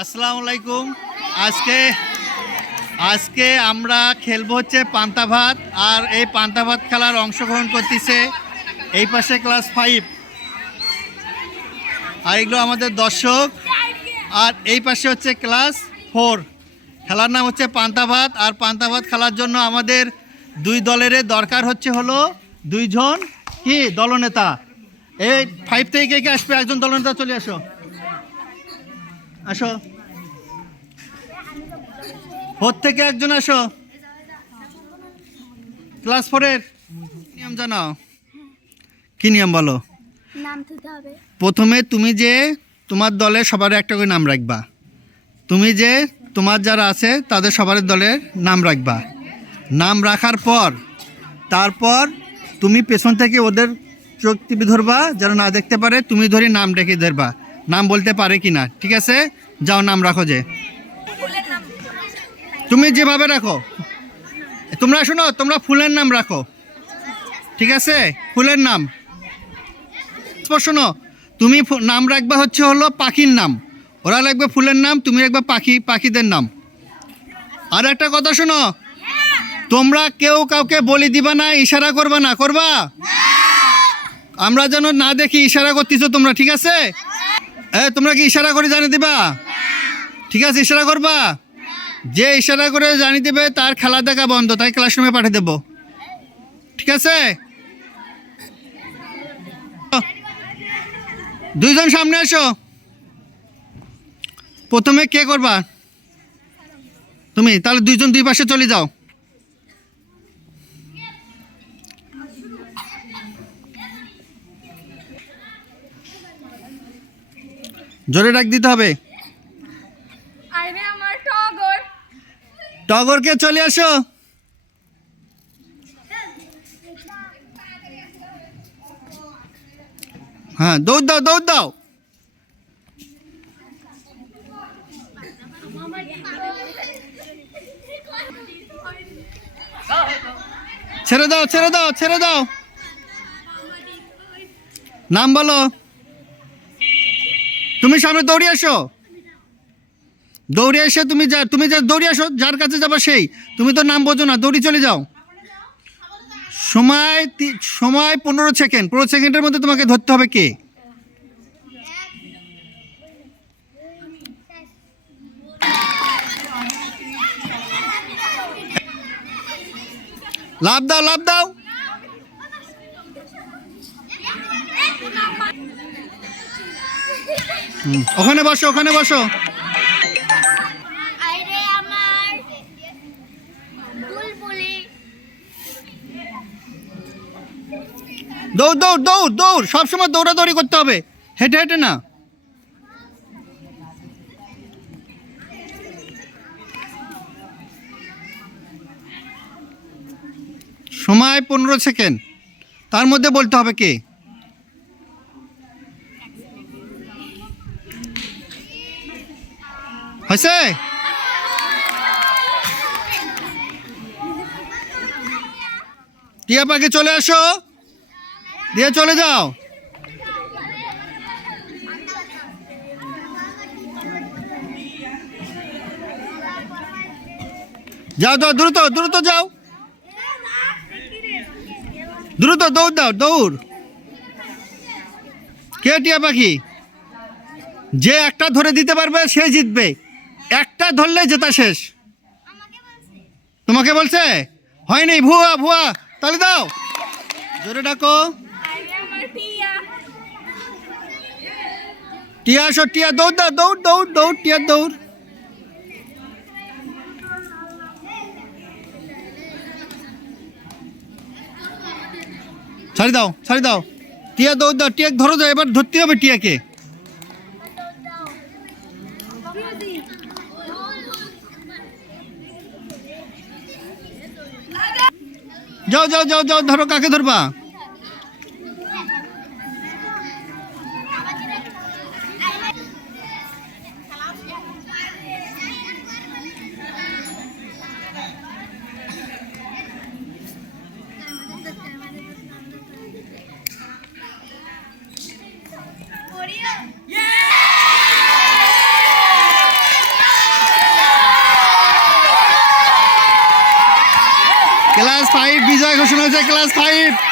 আসসালামু আলাইকুম। আজকে আজকে আমরা খেলবো হচ্ছে পান্তা ভাত। আর এই পান্তা ভাত খেলার অংশগ্রহণ করতেছে এই পাশে ক্লাস 5, আর এগুলো আমাদের দর্শক। আর এই পাশে হচ্ছে ক্লাস 4। খেলার নাম হচ্ছে পান্তা ভাত। আর পান্তা ভাত খেলার জন্য আমাদের দুই দলের দরকার হলো 2 জন কি দলনেতা। এই 5 থেকে কে আসবে? একজন দলনেতা চলে আসো, আসো। 4 থেকে একজন আসো। ক্লাস 4-এর নিয়ম জানাও। কি নিয়ম বলো? নাম দিতে হবে। প্রথমে তুমি যে তোমার দলে সবার একটা করে নাম রাখবা। তুমি যে তোমার যারা আছে তাদের সবার দলের নাম রাখবা। নাম রাখার পর তারপর তুমি পেছন থেকে ওদের চোখ টিপে ধরবা, যেন না দেখতে পারে। তুমি ধরে নাম রেখে ধরবা, নাম বলতে পারে কি না। ঠিক আছে, যাও নাম রাখো। যে তুমি যেভাবে রাখো, তোমরা শোনো, তোমরা ফুলের নাম রাখো। ঠিক আছে, ফুলের নাম। শোনো, তুমি নাম রাখবা হলো পাখির নাম, ওরা লাগবে ফুলের নাম, তুমি রাখবা পাখিদের নাম। আর একটা কথা শোনো, তোমরা কেউ কাউকে বলি দিবা না, ইশারা করবা না। করবা? আমরা যেন না দেখি ইশারা করতেছো তোমরা। ঠিক আছে, তোমরা কি ইশারা করে জানিয়ে দিবা? ঠিক আছে, ইশারা করবা। যে ইশারা করে জানিয়ে দেবে তার খেলা দেখা বন্ধ, তাই ক্লাসরুমে পাঠিয়ে দেবো। ঠিক আছে, 2 জন সামনে আসো। প্রথমে কে করবা? তুমি। তাহলে 2 জন 2 পাশে চলে যাও। জোরে ডাক দিতে হবে। টগরকে চলে আসো। হ্যাঁ, দৌড় দাও, দৌড় দাও। ছেড়ে দাও, ছেড়ে দাও, ছেড়ে দাও। নাম বলো। তুমি সামনে দৌড়ে আসো। দৌড়ে এসে তুমি যা দৌড়ে আসো, যার কাছে যাবা সেই। তুমি তো নাম বোঝো না, দৌড়ে চলে যাও। সময় 15 সেকেন্ড। 15 সেকেন্ডের মধ্যে তোমাকে ধরতে হবে কে। লাভ দাও, লাভ দাও। ওখানে বসো, ওখানে বসো। দৌড়, দৌড়, দৌড়, দৌড়। সবসময় দৌড়াদৌড়ি করতে হবে, হেঁটে হেঁটে না। সময় 15 সেকেন্ড, তার মধ্যে বলতে হবে কে। হয়েছে? টিয়া পাখি চলে আসো, দিয়ে চলে যাও। যাও, যাও, দ্রুত দ্রুত যাও, দ্রুত দৌড় দাও, দৌড়। কে টিয়া পাখি? যে একটা ধরে দিতে পারবে সে জিতবে। একটা ধরলে জেতা শেষ। তোমাকে বলছে? হয়নি, ভুয়া, ভুয়া। তাহলে দাও, জোরে ডাকো। টিয়া আসো, টিয়া। দৌড় দাও, দৌড়, দৌড়, দৌড়, টিয়া দৌড়। ছাড়ি দাও, ছাড়ি দাও। টিয়া দৌড় দাও, টিয়া ধরো দাও। এবার ধরতে হবে টিয়াকে। যাও, যাও, যাও, যাও, ধরো। কাকে ধরবা? ক্লাস 5 বিজয় ঘোষণা হয়েছে, ক্লাস 5।